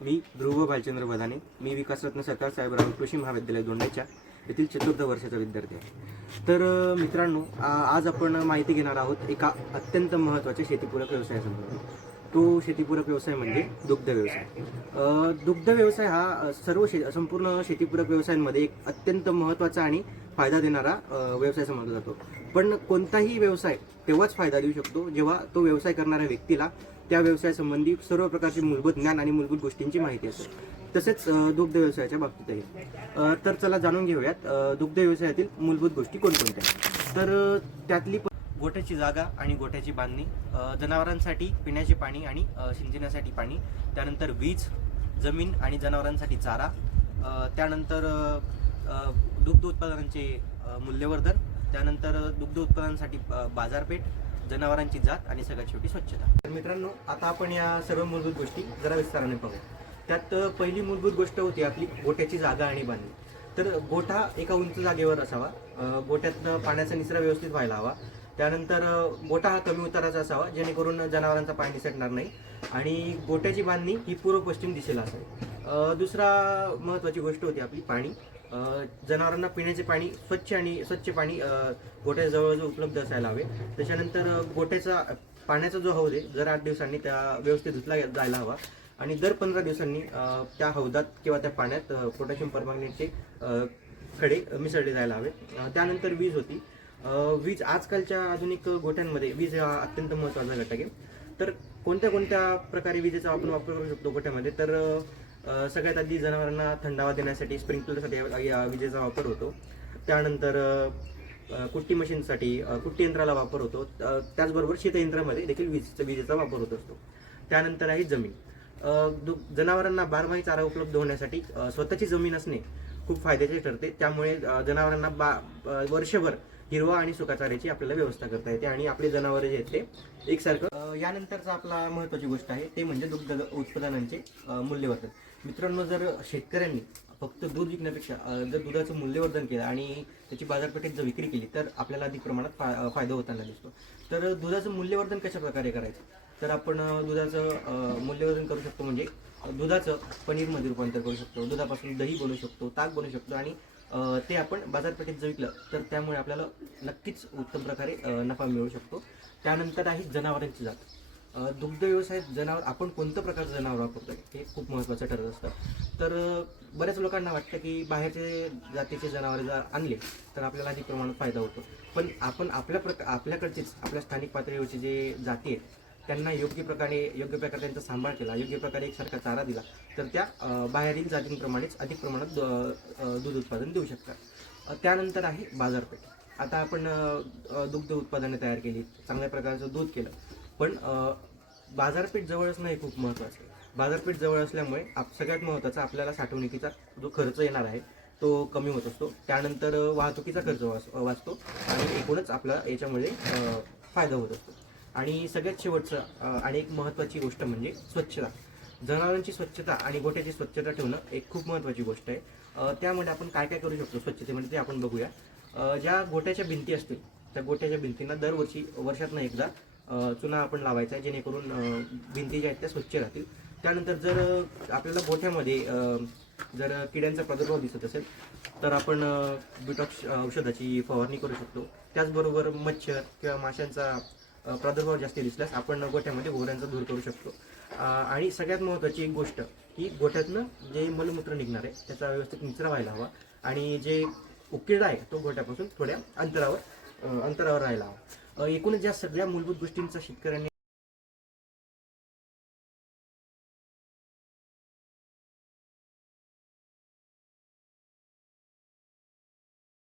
मी ध्रुव भालचंद्र बदाने मी विकासरत्न सरकार साहेबराव कृषी महाविद्यालय दोंडाच्या येथील चतुर्थ वर्षाचा विद्यार्थी आहे. तर मित्रांनो आज आपण माहिती घेणार आहोत एका अत्यंत महत्त्वाच्या शेतीपूरक व्यवसायासंदर्भात. तो शेतीपूरक व्यवसाय म्हणजे दुग्ध व्यवसाय. दुग्ध व्यवसाय हा सर्व शे संपूर्ण शेतीपूरक व्यवसायांमध्ये एक अत्यंत महत्त्वाचा आणि फायदा देणारा व्यवसाय समजला जातो. पण कोणताही व्यवसाय तेव्हाच फायदा देऊ शकतो जेव्हा तो व्यवसाय करणाऱ्या व्यक्तीला त्या व्यवसायासंबंधी सर्व प्रकारचे मूलभूत ज्ञान आणि मूलभूत गोष्टींची माहिती असेल. तसेच दुग्ध व्यवसायाच्या बाबतीतही. तर चला जाणून घेऊयात दुग्ध व्यवसायातील मूलभूत गोष्टी कोणकोणत्या तर त्यातली गोठ्याची जागा आणि गोठ्याची बांधणी जनावरांसाठी पिण्याचे पाणी आणि सिंचनासाठी पाणी त्यानंतर वीज जमीन आणि जनावरांसाठी चारा त्यानंतर दुग्ध उत्पादनांचे मूल्यवर्धन त्यानंतर दुग्ध उत्पादनांसाठी बाजारपेठ जनावरांची जात आणि सगळ्यात शेवटी स्वच्छता. तर मित्रांनो आता आपण या सर्व मूलभूत गोष्टी जरा विस्ताराने पाहू. त्यात पहिली मूलभूत गोष्ट होती आपली गोट्याची जागा आणि बांधणी. तर गोठा एका उंच जागेवर असावा. गोठ्यातनं पाण्याचा निचरा व्यवस्थित व्हायला हवा. त्यानंतर गोठा हा कमी उताराचा असावा जेणेकरून जनावरांचा पाय निसटणार नाही. आणि गोठ्याची बांधणी ही पूर्व पश्चिम दिशेला असावी. दुसरा महत्त्वाची गोष्ट होती आपली पाणी. जनावरांना पिण्याचे पाणी स्वच्छ आणि स्वच्छ पाणी अ, उपलब्ध असायला हवे. त्याच्यानंतर गोट्याचा पाण्याचा जो हौद आहे जर आठ दिवसांनी त्या व्यवस्थित धुतला जायला हवा. आणि दर पंधरा दिवसांनी त्या हौदात किंवा त्या पाण्यात पोटॅशियम परमॅंगनेटचे खडे मिसळले जायला हवे. त्यानंतर वीज होती. वीज आजकालच्या आधुनिक गोठ्यांमध्ये वीज हा अत्यंत महत्त्वाचा घटक आहे. तर कोणत्या कोणत्या प्रकारे विजेचा आपण वापर करू शकतो गोठ्यामध्ये? तर सगळ्यात आधी जनावरांना थंडावा देण्यासाठी स्प्रिंकलरसाठी या- विजेचा वापर होतो त्यानंतर कुट्टी मशीनसाठी कुट्टी यंत्राला वापर होतो. त्याचबरोबर शेतयंत्रामध्ये देखील वीज विजेचा वापर होत असतो. त्यानंतर आहे जमीन. दु- जनावरांना बारमाही चारा उपलब्ध होण्यासाठी स्वतःची जमीन असणे खूप फायद्याचे ठरते. त्यामुळे जनावरांना बा वर्षभर हिरवा आणि सुका चाऱ्याची आपल्याला व्यवस्था करता येते आणि आपले जनावरं जे आहेत ते एकसारखं यानंतरचा आपला महत्त्वाची गोष्ट आहे ते म्हणजे दुग्ध उत्पादनांचे मूल्यवर्धन. मित्रांनो जर शेतकऱ्यांनी फक्त दूध विकण्यापेक्षा जर दुधाचं मूल्यवर्धन केलं आणि त्याची बाजारपेठेत जर विक्री केली तर आपल्याला अधिक प्रमाणात फा- फायदा होताना दिसतो. तर दुधाचं मूल्यवर्धन कशा प्रकारे करायचं? तर आपण दुधाचं मूल्यवर्धन करू शकतो म्हणजे दुधाचं पनीरमध्ये रूपांतर करू शकतो दुधापासून दही बनवू शकतो ताक बनवू शकतो आणि ते आपण बाजारपेठेत जर विकलं तर त्यामुळे आपल्याला नक्कीच उत्तम प्रकारे नफा मिळू शकतो. त्यानंतर आहे जनावरांची जात. दुग्ध व्यवसायात जनावर आपण कोणत्या प्रकारचं जनावर वापरतोय हे खूप महत्त्वाचं ठरत असतं. तर बऱ्याच लोकांना वाटतं की बाहेरचे जातीचे जनावर जर आणले तर आपल्याला अधिक प्रमाणात फायदा होतो. पण आपण आपल्या प्रका आपल्याकडचेच आपल्या स्थानिक पातळीवरचे जे जाती आहेत त्यांना योग्य प्रकारे योग्य प्रकारे त्यांचा सांभाळ केला योग्य प्रकारे एकसारखा चारा दिला तर त्या बाहेरील जातींप्रमाणेच अधिक प्रमाणात दूध उत्पादन देऊ शकतात. त्यानंतर आहे बाजारपेठ. आता आपण दुग्ध उत्पादने तयार केली चांगल्या प्रकारचं दूध केलं. पण बाजारपेठ जवळच नाही खूप महत्त्वाचं आहे. बाजारपेठ जवळ असल्यामुळे आप सगळ्यात महत्त्वाचा आपल्याला साठवणुकीचा जो खर्च येणार आहे तो कमी होत असतो. त्यानंतर वाहतुकीचा खर्च वाच वाचतो आणि एकूणच आपला याच्यामुळे फायदा होत असतो. आणि सगळ्यात शेवटचं आणि एक महत्त्वाची गोष्ट म्हणजे स्वच्छता. जनावरांची स्वच्छता आणि गोठ्याची स्वच्छता ठेवणं एक खूप महत्त्वाची गोष्ट आहे. त्यामध्ये आपण काय काय करू शकतो? स्वच्छतेमध्ये ते आपण बघूया. ज्या गोठ्याच्या भिंती असतील त्या गोठ्याच्या भिंतींना दरवर्षी वर्षातनं एकदा चुना आपण लावायचा आहे जेणेकरून भिंती ज्या आहेत त्या स्वच्छ राहतील. त्यानंतर जर आपल्याला गोठ्यामध्ये जर किड्यांचा प्रादुर्भाव दिसत असेल तर आपण बिटॉक्स औषधाची फवारणी करू शकतो. त्याचबरोबर मच्छर किंवा माशांचा प्रादुर्भाव जास्त दिसल्यास आपण गोठ्यामध्ये गोऱ्यांचा दूर करू शकतो. आणि सगळ्यात महत्त्वाची एक गोष्ट की गोठ्यातनं जे मलमूत्र निघणार आहे त्याचा व्यवस्थित निचरा व्हायला हवा. आणि जे उकिरडा आहे तो गोठ्यापासून थोड्या अंतरावर अंतरावर राहायला हवा. एकूणच या सगळ्या मूलभूत गोष्टींचा शेतकऱ्यांनी